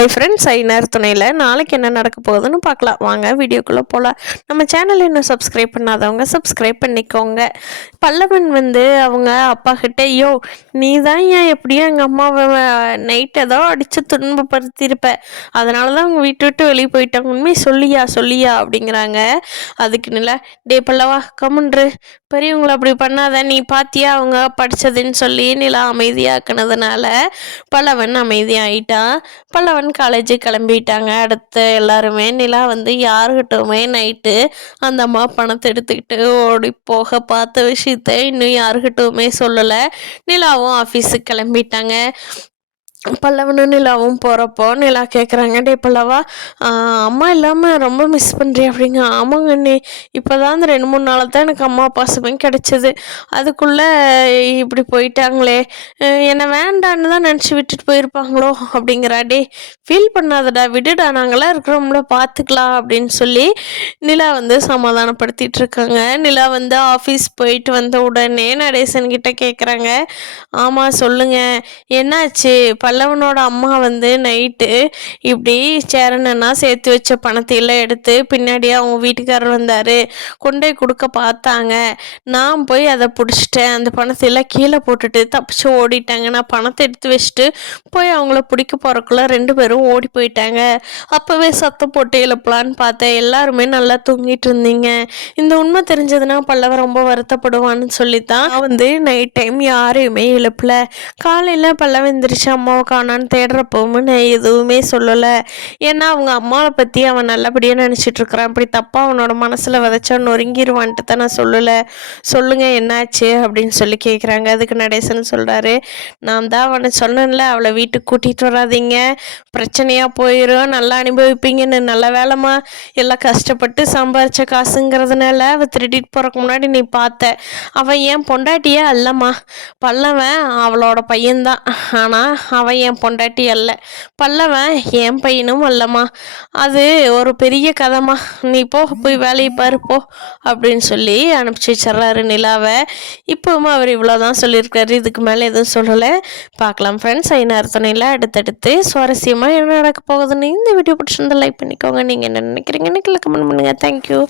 Hi friends, ஐநர் துணையில் நாளைக்கு என்ன நடக்க போகுதுன்னு பார்க்கலாம். வாங்க வீடியோக்குள்ளே போகலாம். நம்ம சேனல் இன்னும் சப்ஸ்கிரைப் பண்ணாதவங்க சப்ஸ்கிரைப் பண்ணிக்கோங்க. பல்லவன் அவங்க அப்பா கிட்டே, நீ தான் ஏன் எப்படியோ எங்கள் அம்மாவை நைட் ஏதோ அடித்து துன்பப்படுத்தியிருப்ப, அதனால தான் அவங்க வீட்டு விட்டு வெளியே போயிட்டாங்க, உண்மை சொல்லியா அப்படிங்கிறாங்க. அதுக்கு நில, டே பல்லவா கமுன்று, பெரியவங்களை அப்படி பண்ணாத, நீ பாத்தியா அவங்க படித்ததுன்னு சொல்லி நிலா அமைதியாக்குனதுனால பல்லவன் அமைதியாகிட்டான். பல்லவன் காலேஜு கிளம்பிட்டாங்க. அடுத்து எல்லாருமே நிலா யாருக்கிட்டவுமே நைட்டு அந்த அம்மா பணத்தை எடுத்துக்கிட்டு ஓடி போக பார்த்த விஷயத்த இன்னும் யாருக்கிட்டவுமே சொல்லலை. நிலாவும் ஆஃபீஸுக்கு கிளம்பிட்டாங்க. பல்லவனும் நிலாவும் போகிறப்போ நிலா கேட்குறாங்க, டே பல்லவா, அம்மா இல்லாமல் ரொம்ப மிஸ் பண்ணுறேன் அப்படிங்க. ஆமாங்க அண்ணே, இப்போ தான் அந்த 2-3 நாளாக தான் எனக்கு அம்மா பாசமே கிடச்சிது, அதுக்குள்ளே இப்படி போயிட்டாங்களே, என்னை வேண்டான்னு தான் நினச்சி விட்டுட்டு போயிருப்பாங்களோ அப்படிங்கிறா. டே ஃபீல் பண்ணாதடா, விடுடா, நாங்களாம் இருக்கிறோம்ல, பார்த்துக்கலாம் அப்படின்னு சொல்லி நிலா சமாதானப்படுத்திட்டு இருக்காங்க. நிலா ஆஃபீஸ் போயிட்டு வந்த உடனே நடேசன் கிட்ட கேட்குறாங்க, ஆமாம் சொல்லுங்கள், என்னாச்சு? பல்லவனோட அம்மா நைட்டு இப்படி சேரனா சேர்த்து வச்ச பணத்தையெல்லாம் எடுத்து பின்னாடியே அவங்க வீட்டுக்காரர் வந்தார், கொண்டே கொடுக்க பார்த்தாங்க, நான் போய் அதை பிடிச்சிட்டேன், அந்த பணத்தையெல்லாம் கீழே போட்டுட்டு தப்பிச்சு ஓடிட்டாங்க. நான் பணத்தை எடுத்து வச்சுட்டு போய் அவங்கள பிடிக்க போகிறக்குள்ள 2 பேரும் ஓடி போயிட்டாங்க. அப்போவே சத்தம் போட்டு எழுப்பலான்னு பார்த்தேன், எல்லாருமே நல்லா தூங்கிட்டு இருந்தீங்க. இந்த உண்மை தெரிஞ்சதுன்னா பல்லவன் ரொம்ப வருத்தப்படுவான்னு சொல்லித்தான் நைட் டைம் யாரையுமே எழுப்பல. காலையில் பல்லவன் எந்திரிச்சு அம்மாவை காணான்னு தேடுறப்பவும் நான் எதுவுமே சொல்லலை. ஏன்னா அவங்க அம்மாவை பற்றி அவன் நல்லபடியாக நினச்சிட்டு இருக்கிறான். அப்படி தப்பாக அவனோட மனசில் விதைச்சா நொறுங்கிடுவான்ட்டு தான் நான் சொல்லலை. சொல்லுங்கள் என்னாச்சு அப்படின்னு சொல்லி கேட்குறாங்க. அதுக்கு நடேசன் சொல்கிறாரு, நான் தான் அவனை சொன்னேன்ல, அவளை வீட்டுக்கு கூட்டிகிட்டு வராதிங்க, பிரச்சனையாக போயிடும், நல்லா அனுபவிப்பீங்கன்னு. நல்ல வேலைமா, எல்லாம் கஷ்டப்பட்டு சம்பாரித்த காசுங்கிறதுனால அவள் திருடிட்டு போகிறக்கு முன்னாடி நீ பார்த்த. அவன் ஏன் பொண்டாட்டியே அல்லம்மா, பல்லவன் அவளோட பையன்தான், ஆனால் அவன் என் பொண்டாட்டி அல்ல, பல்லவன் என் பையனும் அல்லம்மா, அது ஒரு பெரிய கதைமா, நீ போய் வேலையை பாருப்போ அப்படின்னு சொல்லி அனுப்பிச்சி வச்சிட்றாரு நிலாவை. இப்போவும் அவர் இவ்வளோதான் சொல்லியிருக்காரு, இதுக்கு மேலே எதுவும் சொல்லலை. பார்க்கலாம் ஃப்ரெண்ட்ஸ், ஐநர் துணையில் அடுத்தடுத்து சுவாரஸ்யமாக என்ன நடக்க போகுதுன்னு. இந்த வீடியோ பிடிச்சிருந்தா லைக் பண்ணிக்கோங்க. நீங்கள் என்ன நினைக்கிறீங்கன்னு கமெண்ட் பண்ணுங்கள். தேங்க்யூ.